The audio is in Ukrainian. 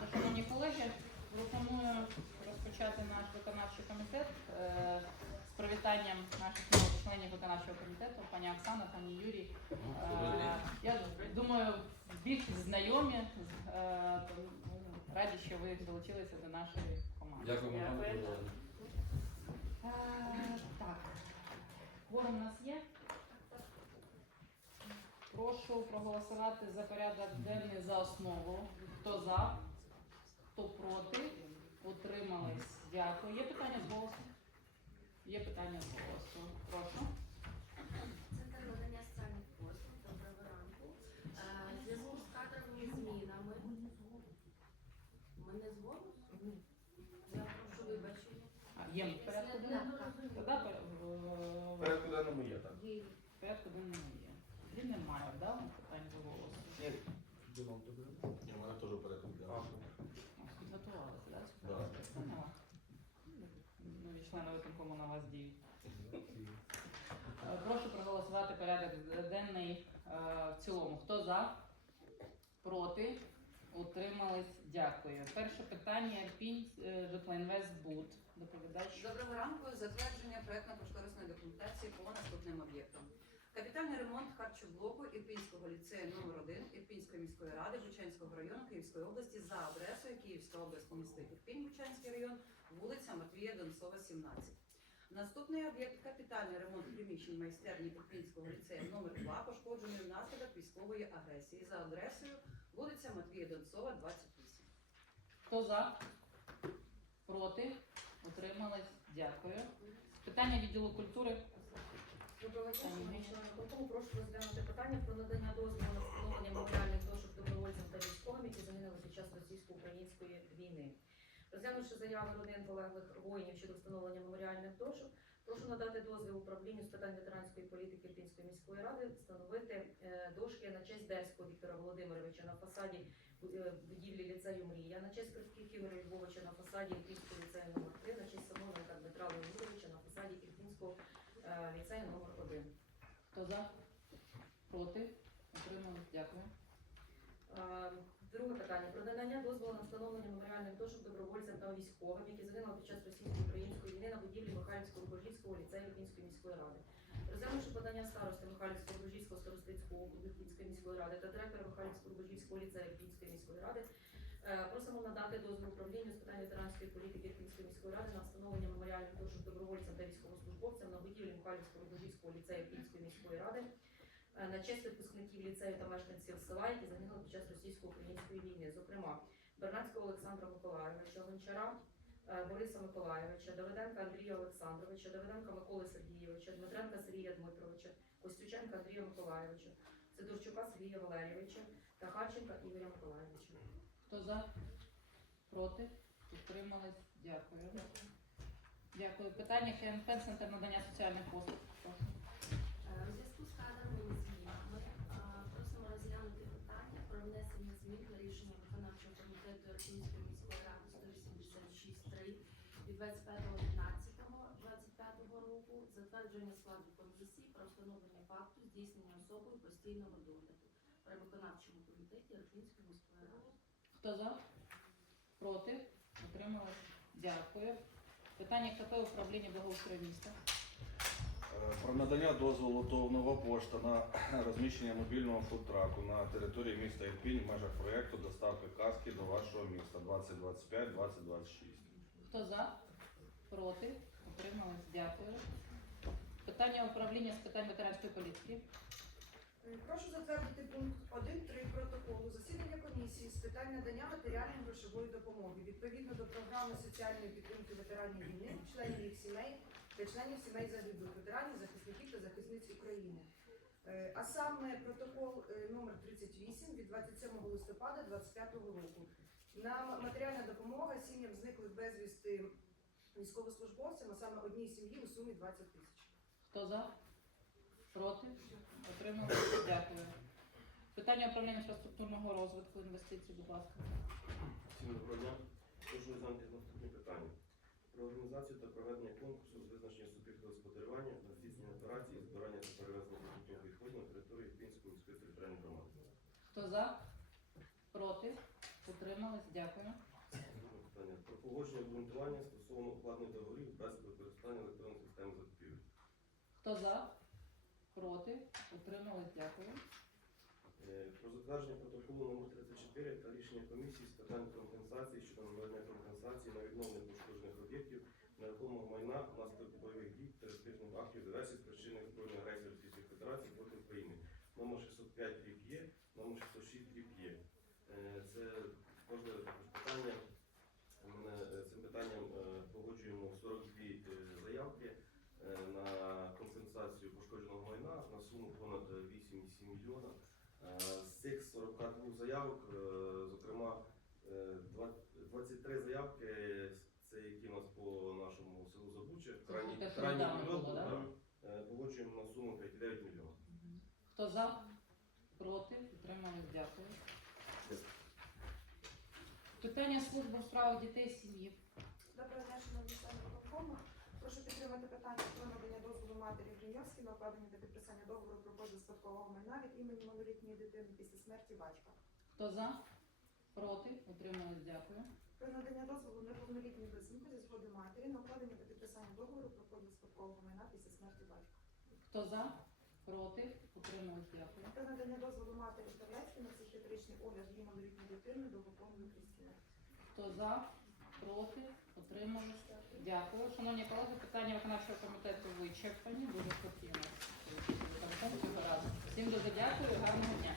Так, шановні колеги, пропоную розпочати наш виконавчий комітет е, з привітанням наших нових членів виконавчого комітету, пані Оксана, пані Юрій. Е, Я думаю, більшість знайомі, з- е, раді, що ви долучилися до нашої команди. Вам. Е, Так, кворум у нас є. Прошу проголосувати за порядок денний за основу. Хто за, хто проти, утримались. Дякую. Є питання з голосу? Є питання з голосу. Прошу. Центр надання соціальних послуг, доброго ранку. Е, в Зв'язку з кадровими змінами. Ми не з голосу? Я прошу вибачення. А, є в порядку денному? не Тоді в- Порядку денному є так. В порядку денному є. Тоді немає, да, питань з голосу. У мене теж порядок денний. Ось, Підготувалися, да? Нові члени виконкому на вас діють. Е, Прошу проголосувати порядок денний е, в цілому. Хто за? Проти? Утримались? Дякую. Перше питання Пінь е, Житлоінвестбуд. Доповідач. Доброго ранку. Затвердження проектно-кошторисної документації по наступним об'єктам. Капітальний ремонт харчоблоку Ірпінського ліцею номер 1 Ірпінської міської ради Бучанського району Київської області за адресою Київська область, місто Ірпінь, Бучанський район, вулиця Матвія Донцова, 17. Наступний об'єкт капітальний ремонт приміщень майстерні Ірпінського ліцею номер 2 пошкоджений внаслідок військової агресії за адресою вулиця Матвія Донцова, 28. Хто за? Проти? Утримались? Дякую. Питання відділу культури. Шановні члени виконкому. Прошу розглянути питання про надання дозволу на встановлення меморіальних дошок добровольцям та військовим, які загинули під час російсько-української війни. Розглянувши заяви родин полеглих воїнів щодо встановлення меморіальних дошок, прошу надати дозвіл управлінню з питань ветеранської політики Ірпінської міської ради встановити е, дошки на честь Дерського Віктора Володимировича на фасаді е, будівлі ліцею Мрія, на честь Кривких Ігоря Львовича на фасаді Ірпінського ліцею номер 3 на честь Сановника Дмитра Леонідовича на фасаді Ірпінського е, ліцею номер 1 Хто за? Проти? Утримались? Дякую. Друге питання про надання дозволу на встановлення меморіальних дошок добровольцям та військовим, які загинули під час російсько-української війни на будівлі Михайлівського Божівського ліцею Ірпінської міської ради. Розглянувши подання старости Михайлівського Божівського старостинського округу міської ради та директора Михайлівського Божівського ліцею Ірпінської міської ради, просимо надати дозвіл управлінню з питань ветеранської політики Ірпінської міської ради на встановлення меморіальних дошок добровольцям та військовослужбовцям на будівлі Михайлівського Божівського ліцею Ірпінської міської ради е, на честь випускників ліцею та мешканців села, які загинули під час російсько-української війни, зокрема Бернацького Олександра Миколайовича, Гончара е, Бориса Миколайовича, Давиденка Андрія Олександровича, Давиденка Миколи Сергійовича, Дмитренка Сергія Дмитровича, Костюченка Андрія Миколайовича, Сидорчука Сергія Валерійовича та Харченка Ігоря Миколайовича. Хто за? Проти? Утримались? Дякую. Дякую. Питання КНП Центр надання соціальних послуг. Е, У зв'язку з кадровими змінами е, просимо розглянути питання про внесення змін до рішення виконавчого комітету Ірпінської міської ради 186.3 від 25.11.25 року, затвердження складу комісії про встановлення факту здійснення особою постійного догляду при виконавчому комітеті Ірпінської міської ради. Хто за? Проти? Утримались? Дякую. Питання КП управління благоустрою міста. Е, Про надання дозволу до нова пошта на розміщення мобільного фудтраку на території міста Ірпінь в межах проєкту доставки каски до вашого міста 2025-2026. Хто за? Проти? Утримались? Дякую. Питання управління з питань ветеранської політики. Е, Прошу затвердити пункт 1.3 протоколу засідання комісії з питань надання матеріальної грошової допомоги відповідно до програми соціальної підтримки ветеранів війни, членів їх сімей та членів сімей загиблих ветеранів, захисників та захисниць України. Е, А саме протокол е, номер 38 від 27 листопада 2025 року. На матеріальна допомога сім'ям зниклих безвісти військовослужбовцям, а саме одній сім'ї у сумі 20 тисяч. Хто за? Проти? Утримались? Дякую. Питання управління інфраструктурного розвитку інвестицій, будь ласка. Доброго дня. Прошу розглянути наступні питання. Про організацію та проведення конкурсу з визначення суб'єкту господарювання на здійснення операції збирання та перевезення побутових відходів на території Пінської міської територіальної громади. Хто за? Проти? Утримались? Дякую. Питання. Про погодження обґрунтування стосовно укладних договорів без використання електронної системи закупівель. Хто за? Проти? Утримались? Дякую. Е, Про затвердження протоколу номер 34 та рішення комісії з питань компенсації щодо надання компенсації на відновлення пошкоджених об'єктів нерухомого майна внаслідок бойових дій терористичних актів диверсії спричинених збройної агресії Російської Федерації проти України. Номер 605 рік є, номер 606 рік є. Е, Це важливе питання. Ми е, цим питанням погоджуємо 42 е, заявки на компенсацію пошкодженого майна на суму понад е, 8,7 мільйона. Е, З цих 42 заявок, е, зокрема, е, 23 заявки, це які у нас по нашому селу Забуче, крайній те, що недавно період, було, да? да, е, погоджуємо на суму 5,9 мільйона. Хто за? Проти? Утримались? Дякую. Питання служби у справах дітей сім'ї. Доброго дня, шановні члени. Прошу підтримати матері на укладення та підписання договору про поділ спадкового майна від імені малолітньої дитини після смерті батька. Хто за? Проти? Утримались? Дякую. Про надання дозволу неповнолітній близнюку зі згоди матері на укладення та підписання договору про поділ спадкового майна після смерті батька. Хто за? Проти? Утримались? Дякую. Про надання дозволу матері Павлецькій на психіатричний огляд її малолітньої дитини до виповненої Крістіни. Хто за? Проти? утрималися. Дякую. Шановні колеги, питання виконавчого комітету вичерпані. Дуже хотіли. Всім дуже дякую. Гарного дня.